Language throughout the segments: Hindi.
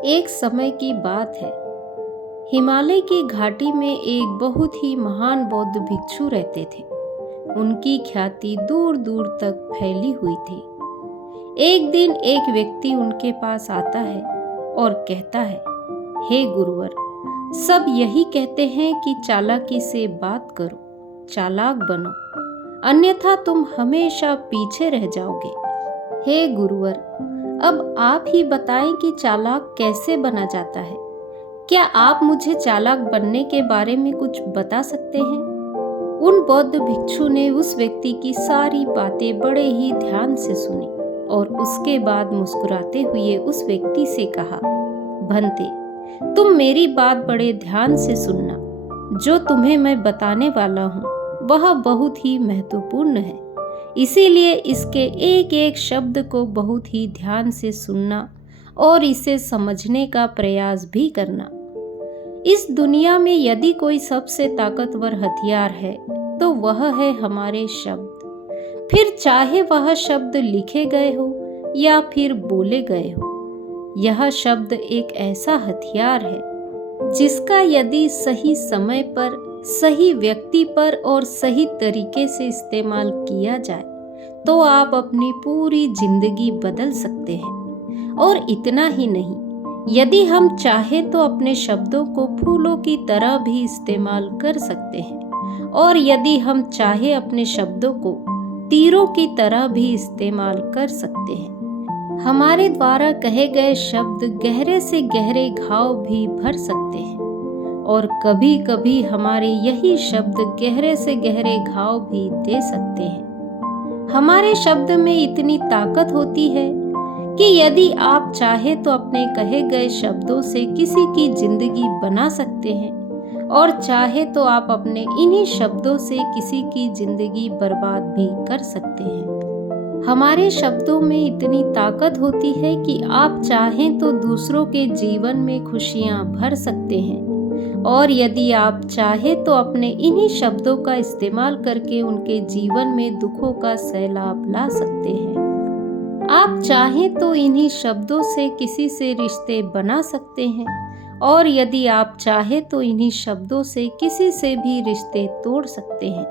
एक समय की बात है। हिमालय की घाटी में एक बहुत ही महान बौद्ध भिक्षु रहते थे। उनकी ख्याति दूर दूर तक फैली हुई थी। एक दिन एक व्यक्ति उनके पास आता है और कहता है, हे गुरुवर, सब यही कहते हैं कि चालाकी से बात करो, चालाक बनो, अन्यथा तुम हमेशा पीछे रह जाओगे। हे गुरुवर, अब आप ही बताएं कि चालाक कैसे बना जाता है। क्या आप मुझे चालाक बनने के बारे में कुछ बता सकते हैं? उन बौद्ध भिक्षु ने उस व्यक्ति की सारी बातें बड़े ही ध्यान से सुनी और उसके बाद मुस्कुराते हुए उस व्यक्ति से कहा, भंते, तुम मेरी बात बड़े ध्यान से सुनना। जो तुम्हें मैं बताने वाला हूँ वह बहुत ही महत्वपूर्ण है, इसीलिए इसके एक एक शब्द को बहुत ही ध्यान से सुनना और इसे समझने का प्रयास भी करना। इस दुनिया में यदि कोई सबसे ताकतवर हथियार है तो वह है हमारे शब्द। फिर चाहे वह शब्द लिखे गए हो या फिर बोले गए हो, यह शब्द एक ऐसा हथियार है जिसका यदि सही समय पर, सही व्यक्ति पर और सही तरीके से इस्तेमाल किया जाए तो आप अपनी पूरी जिंदगी बदल सकते हैं। और इतना ही नहीं, यदि हम चाहें तो अपने शब्दों को फूलों की तरह भी इस्तेमाल कर सकते हैं और यदि हम चाहें अपने शब्दों को तीरों की तरह भी इस्तेमाल कर सकते हैं। हमारे द्वारा कहे गए शब्द गहरे से गहरे घाव भी भर सकते हैं और कभी कभी हमारे यही शब्द गहरे से गहरे घाव भी दे सकते हैं। हमारे शब्द में इतनी ताकत होती है कि यदि आप चाहे तो अपने कहे गए शब्दों से किसी की जिंदगी बना सकते हैं और चाहे तो आप अपने इन्हीं शब्दों से किसी की जिंदगी बर्बाद भी कर सकते हैं। हमारे शब्दों में इतनी ताकत होती है कि आप चाहें तो दूसरों के जीवन में खुशियां भर सकते हैं और यदि आप चाहें तो अपने इन्हीं शब्दों का इस्तेमाल करके उनके जीवन में दुखों का सैलाब ला सकते हैं। आप चाहें तो इन्हीं शब्दों से किसी से रिश्ते बना सकते हैं और यदि आप चाहें तो इन्हीं शब्दों से किसी से भी रिश्ते तोड़ सकते हैं।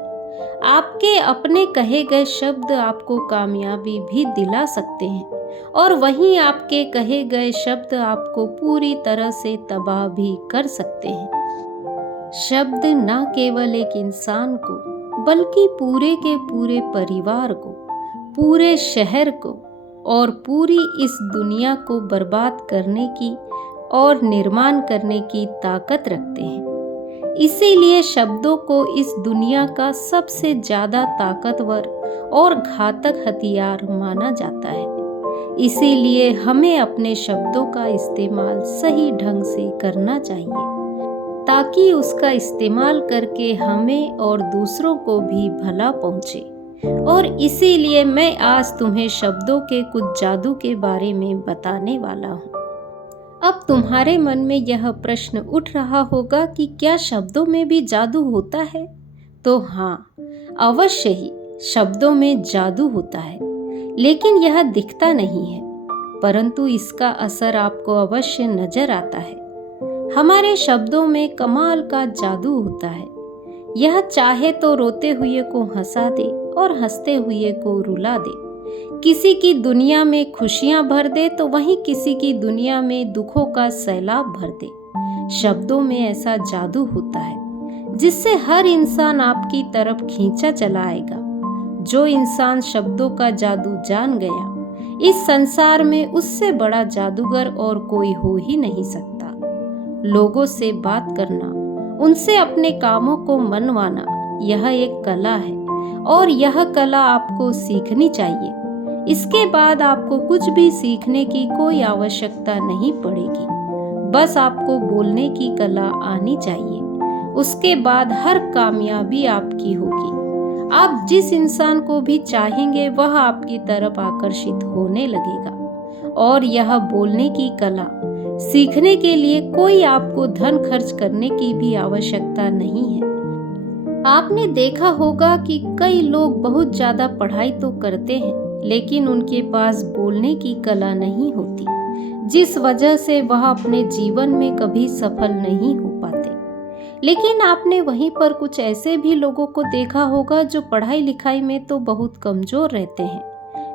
आपके अपने कहे गए शब्द आपको कामयाबी भी दिला सकते हैं और वहीं आपके कहे गए शब्द आपको पूरी तरह से तबाह भी कर सकते हैं। शब्द न केवल एक इंसान को बल्कि पूरे के पूरे परिवार को, पूरे शहर को और पूरी इस दुनिया को बर्बाद करने की और निर्माण करने की ताकत रखते हैं। इसीलिए शब्दों को इस दुनिया का सबसे ज्यादा ताकतवर और घातक हथियार माना जाता है। इसीलिए हमें अपने शब्दों का इस्तेमाल सही ढंग से करना चाहिए ताकि उसका इस्तेमाल करके हमें और दूसरों को भी भला पहुंचे। और इसीलिए मैं आज तुम्हें शब्दों के कुछ जादू के बारे में बताने वाला हूँ। अब तुम्हारे मन में यह प्रश्न उठ रहा होगा कि क्या शब्दों में भी जादू होता है? तो हाँ, अवश्य ही शब्दों में जादू होता है, लेकिन यह दिखता नहीं है, परंतु इसका असर आपको अवश्य नजर आता है। हमारे शब्दों में कमाल का जादू होता है। यह चाहे तो रोते हुए को हंसा दे और हंसते हुए को रुला दे, किसी की दुनिया में खुशियां भर दे तो वहीं किसी की दुनिया में दुखों का सैलाब भर दे। शब्दों में ऐसा जादू होता है जिससे हर इंसान आपकी तरफ खींचा चला आएगा। जो इंसान शब्दों का जादू जान गया, इस संसार में उससे बड़ा जादूगर और कोई हो ही नहीं सकता। लोगों से बात करना, उनसे अपने कामों को मनवाना, यह एक कला है और यह कला आपको सीखनी चाहिए। इसके बाद आपको कुछ भी सीखने की कोई आवश्यकता नहीं पड़ेगी, बस आपको बोलने की कला आनी चाहिए। उसके बाद हर कामयाबी आपकी होगी। आप जिस इंसान को भी चाहेंगे वह आपकी तरफ आकर्षित होने लगेगा। और यह बोलने की कला सीखने के लिए कोई आपको धन खर्च करने की भी आवश्यकता नहीं है। आपने देखा होगा कि कई लोग बहुत ज्यादा पढ़ाई तो करते हैं लेकिन उनके पास बोलने की कला नहीं होती। जिस वजह से वह अपने जीवन में कभी सफल नहीं हो पाते। लेकिन आपने वहीं पर कुछ ऐसे भी लोगों को देखा होगा जो पढ़ाई लिखाई में तो बहुत कमजोर रहते हैं,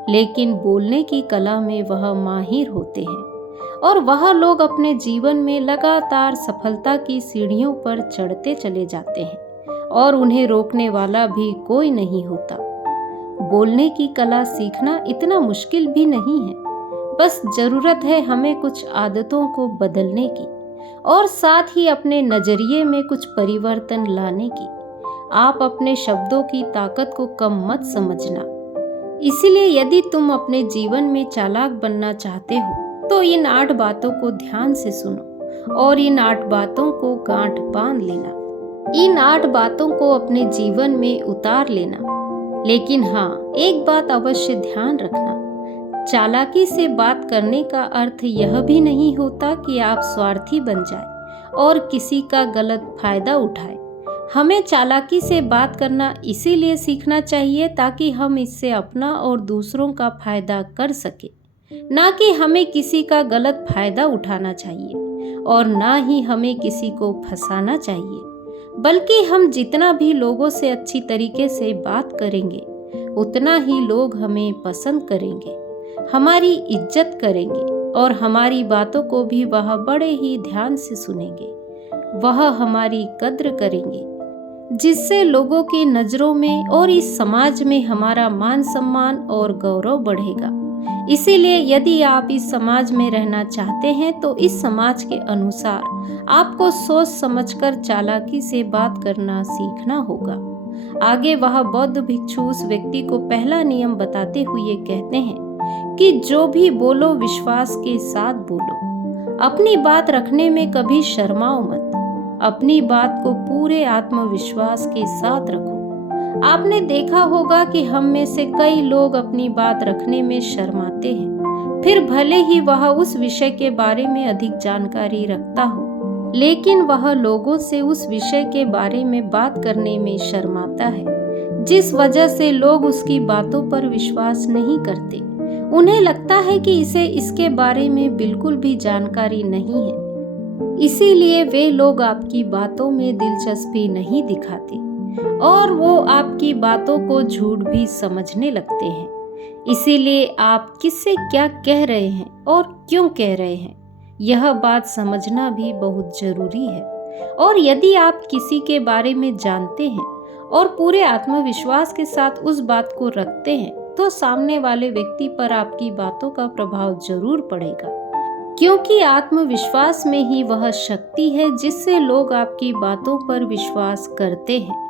लेकिन बोलने की कला में वह माहिर होते हैं और वह लोग अपने जीवन में लगातार सफलता की सीढ़ियों पर चढ़ते चले जाते हैं और उन्हें रोकने वाला भी कोई नहीं होता। बोलने की कला सीखना इतना मुश्किल भी नहीं है, बस जरूरत है हमें कुछ आदतों को बदलने की और साथ ही अपने नजरिए में कुछ परिवर्तन लाने की। आप अपने शब्दों की ताकत को कम मत समझना। इसीलिए यदि तुम अपने जीवन में चालाक बनना चाहते हो तो इन 8 बातों को ध्यान से सुनो और इन 8 बातों को गांठ बांध लेना। इन 8 बातों को अपने जीवन में उतार लेना। लेकिन हाँ, एक बात अवश्य ध्यान रखना, चालाकी से बात करने का अर्थ यह भी नहीं होता कि आप स्वार्थी बन जाए और किसी का गलत फायदा उठाए। हमें चालाकी से बात करना इसीलिए सीखना चाहिए ताकि हम इससे अपना और दूसरों का फायदा कर सके, ना कि हमें किसी का गलत फायदा उठाना चाहिए और ना ही हमें किसी को फंसाना चाहिए, बल्कि हम जितना भी लोगों से अच्छी तरीके से बात करेंगे उतना ही लोग हमें पसंद करेंगे, हमारी इज्जत करेंगे और हमारी बातों को भी वह बड़े ही ध्यान से सुनेंगे। वह हमारी कद्र करेंगे, जिससे लोगों की नजरों में और इस समाज में हमारा मान सम्मान और गौरव बढ़ेगा। इसीलिए यदि आप इस समाज में रहना चाहते हैं तो इस समाज के अनुसार आपको सोच समझकर चालाकी से बात करना सीखना होगा। आगे वह बौद्ध भिक्षु उस व्यक्ति को पहला नियम बताते हुए कहते हैं कि जो भी बोलो विश्वास के साथ बोलो। अपनी बात रखने में कभी शर्माओ मत। अपनी बात को पूरे आत्मविश्वास के साथ रखो। आपने देखा होगा कि हम में से कई लोग अपनी बात रखने में शर्माते हैं, फिर भले ही वह उस विषय के बारे में अधिक जानकारी रखता हो, लेकिन वह लोगों से उस विषय के बारे में बात करने में शर्माता है, जिस वजह से लोग उसकी बातों पर विश्वास नहीं करते। उन्हें लगता है कि इसे इसके बारे में बिल्कुल भी जानकारी नहीं है, इसीलिए वे लोग आपकी बातों में दिलचस्पी नहीं दिखाते और वो आपकी बातों को झूठ भी समझने लगते हैं। इसीलिए आप किससे क्या कह रहे हैं और क्यों कह रहे हैं, यह बात समझना भी बहुत जरूरी है। और यदि आप किसी के बारे में जानते हैं और पूरे आत्मविश्वास के साथ उस बात को रखते हैं तो सामने वाले व्यक्ति पर आपकी बातों का प्रभाव जरूर पड़ेगा, क्योंकि आत्मविश्वास में ही वह शक्ति है जिससे लोग आपकी बातों पर विश्वास करते हैं,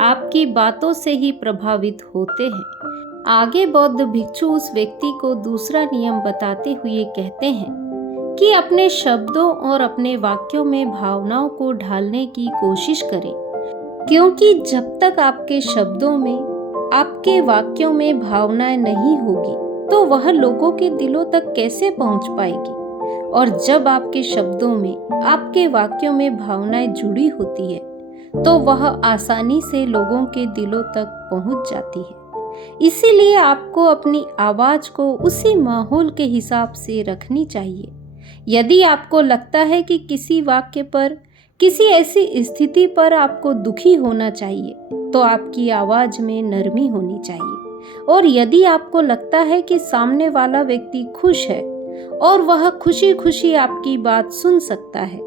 आपकी बातों से ही प्रभावित होते हैं। आगे बौद्ध भिक्षु उस व्यक्ति को दूसरा नियम बताते हुए कहते हैं कि अपने शब्दों और अपने वाक्यों में भावनाओं को ढालने की कोशिश करें, क्योंकि जब तक आपके शब्दों में, आपके वाक्यों में भावनाएं नहीं होगी तो वह लोगों के दिलों तक कैसे पहुंच पाएगी। और जब आपके शब्दों में, आपके वाक्यों में भावनाएं जुड़ी होती है तो वह आसानी से लोगों के दिलों तक पहुंच जाती है। इसीलिए आपको अपनी आवाज को उसी माहौल के हिसाब से रखनी चाहिए। यदि आपको लगता है कि किसी वाक्य पर, किसी ऐसी स्थिति पर आपको दुखी होना चाहिए तो आपकी आवाज में नरमी होनी चाहिए। और यदि आपको लगता है कि सामने वाला व्यक्ति खुश है और वह खुशी खुशी आपकी बात सुन सकता है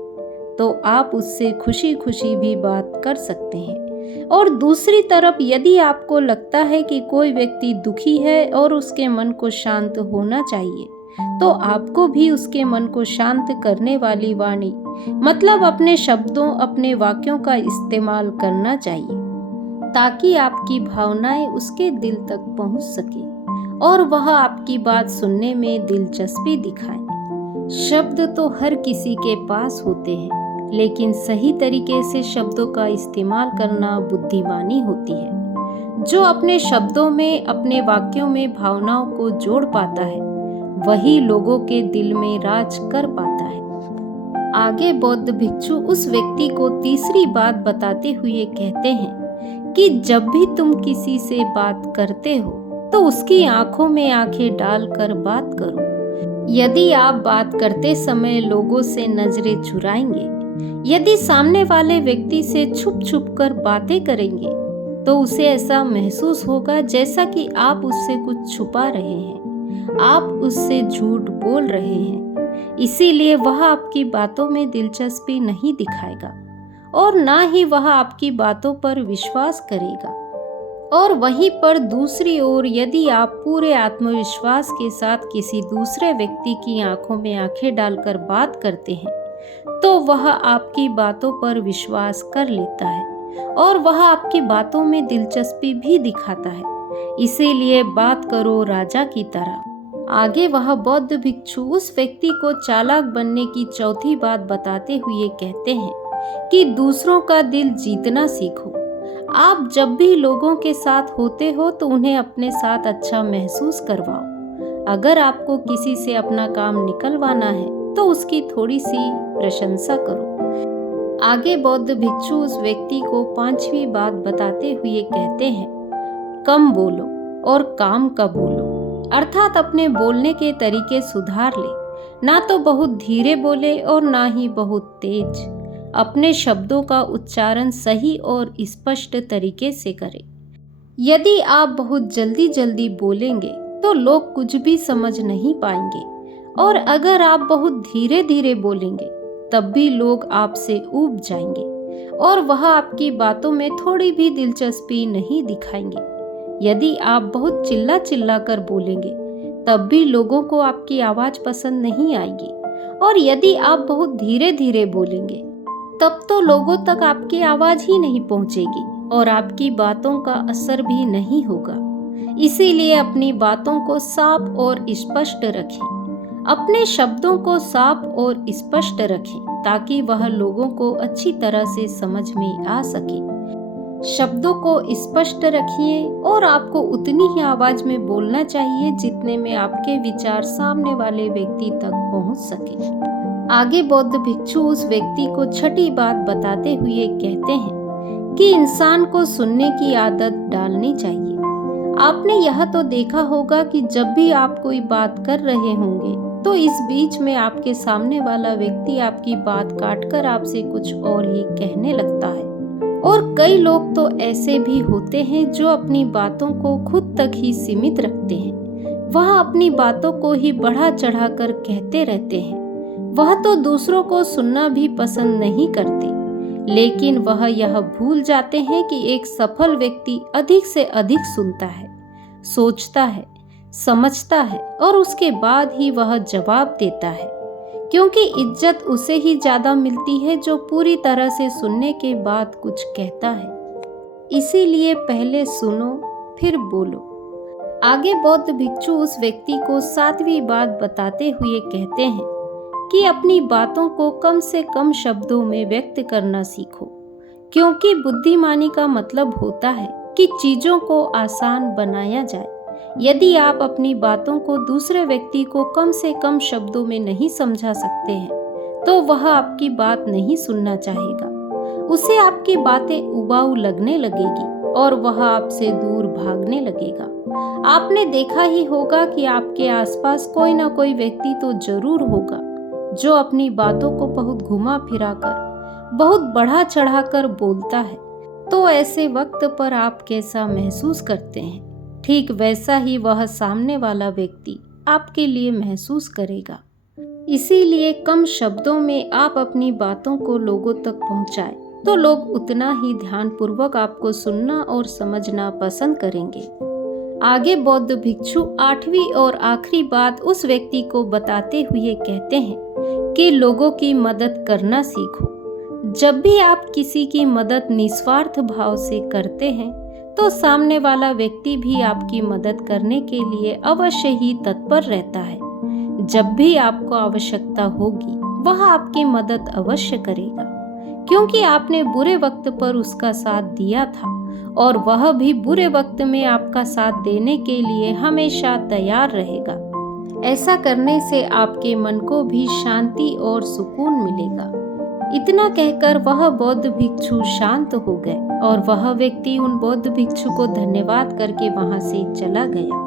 तो आप उससे खुशी खुशी भी बात कर सकते हैं। और दूसरी तरफ यदि आपको लगता है कि कोई व्यक्ति दुखी है और उसके मन को शांत होना चाहिए तो आपको भी उसके मन को शांत करने वाली वाणी, मतलब अपने शब्दों, अपने वाक्यों का इस्तेमाल करना चाहिए ताकि आपकी भावनाएं उसके दिल तक पहुंच सके और वह आपकी बात सुनने में दिलचस्पी दिखाए। शब्द तो हर किसी के पास होते हैं, लेकिन सही तरीके से शब्दों का इस्तेमाल करना बुद्धिमानी होती है। जो अपने शब्दों में, अपने वाक्यों में भावनाओं को जोड़ पाता है वही लोगों के दिल में राज कर पाता है। आगे बौद्ध भिक्षु उस व्यक्ति को तीसरी बात बताते हुए कहते हैं कि जब भी तुम किसी से बात करते हो तो उसकी आंखों में आंखें डालकर बात करो। यदि आप बात करते समय लोगों से नजरें चुराएंगे, यदि सामने वाले व्यक्ति से छुप छुप कर बातें करेंगे, तो उसे ऐसा महसूस होगा जैसा कि आप उससे कुछ छुपा रहे हैं, आप उससे झूठ बोल रहे हैं। इसीलिए वह आपकी बातों में दिलचस्पी नहीं दिखाएगा और ना ही वह आपकी बातों पर विश्वास करेगा। और वहीं पर दूसरी ओर यदि आप पूरे आत्मविश्वास के साथ किसी दूसरे व्यक्ति की आंखों में आंखें डालकर बात करते हैं, तो वह आपकी बातों पर विश्वास कर लेता है और वह आपकी बातों में दिलचस्पी भी दिखाता है। इसीलिए बात करो राजा की तरह। आगे वह बौद्ध भिक्षु उस व्यक्ति को चालाक बनने की चौथी बात बताते हुए कहते हैं कि दूसरों का दिल जीतना सीखो। आप जब भी लोगों के साथ होते हो तो उन्हें अपने साथ अच्छा महसूस करवाओ। अगर आपको किसी से अपना काम निकलवाना है तो उसकी थोड़ी सी प्रशंसा करो। आगे बौद्ध भिक्षु उस व्यक्ति को पांचवी बात बताते हुए कहते हैं, कम बोलो और काम का बोलो। अर्थात अपने बोलने के तरीके सुधार ले, ना तो बहुत धीरे बोले और ना ही बहुत तेज। अपने शब्दों का उच्चारण सही और स्पष्ट तरीके से करें। यदि आप बहुत जल्दी जल्दी बोलेंगे तो लोग कुछ भी समझ नहीं पाएंगे, और अगर आप बहुत धीरे धीरे बोलेंगे तब भी लोग आपसे ऊब जाएंगे और वह आपकी बातों में थोड़ी भी दिलचस्पी नहीं दिखाएंगे। यदि आप बहुत चिल्ला चिल्ला कर बोलेंगे तब भी लोगों को आपकी आवाज पसंद नहीं आएगी, और यदि आप बहुत धीरे धीरे बोलेंगे तब तो लोगों तक आपकी आवाज ही नहीं पहुंचेगी और आपकी बातों का असर भी नहीं होगा। इसीलिए अपनी बातों को साफ और स्पष्ट रखें। अपने शब्दों को साफ और स्पष्ट रखें ताकि वह लोगों को अच्छी तरह से समझ में आ सके। शब्दों को स्पष्ट रखिए और आपको उतनी ही आवाज में बोलना चाहिए जितने में आपके विचार सामने वाले व्यक्ति तक पहुंच सके। आगे बौद्ध भिक्षु उस व्यक्ति को छठी बात बताते हुए कहते हैं कि इंसान को सुनने की आदत डालनी चाहिए। आपने यह तो देखा होगा कि जब भी आप कोई बात कर रहे होंगे तो इस बीच में आपके सामने वाला व्यक्ति आपकी बात काटकर आपसे कुछ और ही कहने लगता है। और कई लोग तो ऐसे भी होते हैं जो अपनी बातों को खुद तक ही सीमित रखते हैं। वह अपनी बातों को ही बढ़ा चढ़ा कर कहते रहते हैं। वह तो दूसरों को सुनना भी पसंद नहीं करते, लेकिन वह यह भूल जाते हैं कि एक सफल व्यक्ति अधिक से अधिक सुनता है, सोचता है, समझता है और उसके बाद ही वह जवाब देता है, क्योंकि इज्जत उसे ही ज्यादा मिलती है जो पूरी तरह से सुनने के बाद कुछ कहता है। इसीलिए पहले सुनो फिर बोलो। आगे बौद्ध भिक्षु उस व्यक्ति को सातवीं बात बताते हुए कहते हैं कि अपनी बातों को कम से कम शब्दों में व्यक्त करना सीखो, क्योंकि बुद्धिमानी का मतलब होता है कि चीजों को आसान बनाया जाए। यदि आप अपनी बातों को दूसरे व्यक्ति को कम से कम शब्दों में नहीं समझा सकते हैं तो वह आपकी बात नहीं सुनना चाहेगा। उसे आपकी बातें उबाऊ लगने लगेगी और वह आपसे दूर भागने लगेगा। आपने देखा ही होगा कि आपके आसपास कोई ना कोई व्यक्ति तो जरूर होगा जो अपनी बातों को बहुत घुमा फिरा कर, बहुत बढ़ा चढ़ा कर बोलता है। तो ऐसे वक्त पर आप कैसा महसूस करते हैं, ठीक वैसा ही वह सामने वाला व्यक्ति आपके लिए महसूस करेगा। इसीलिए कम शब्दों में आप अपनी बातों को लोगों तक पहुंचाएं, तो लोग उतना ही ध्यानपूर्वक आपको सुनना और समझना पसंद करेंगे। आगे बौद्ध भिक्षु आठवीं और आखिरी बात उस व्यक्ति को बताते हुए कहते हैं कि लोगों की मदद करना सीखो। जब भी आप किसी की मदद निस्वार्थ भाव से करते हैं तो सामने वाला व्यक्ति भी आपकी मदद करने के लिए अवश्य ही तत्पर रहता है। जब भी आपको आवश्यकता होगी वह आपकी मदद अवश्य करेगा, क्योंकि आपने बुरे वक्त पर उसका साथ दिया था और वह भी बुरे वक्त में आपका साथ देने के लिए हमेशा तैयार रहेगा। ऐसा करने से आपके मन को भी शांति और सुकून मिलेगा। इतना कहकर वह बौद्ध भिक्षु शांत हो गए और वह व्यक्ति उन बौद्ध भिक्षु को धन्यवाद करके वहां से चला गया।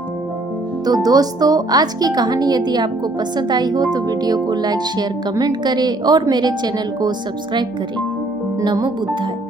तो दोस्तों, आज की कहानी यदि आपको पसंद आई हो तो वीडियो को लाइक शेयर कमेंट करें और मेरे चैनल को सब्सक्राइब करें। नमो बुद्धाय।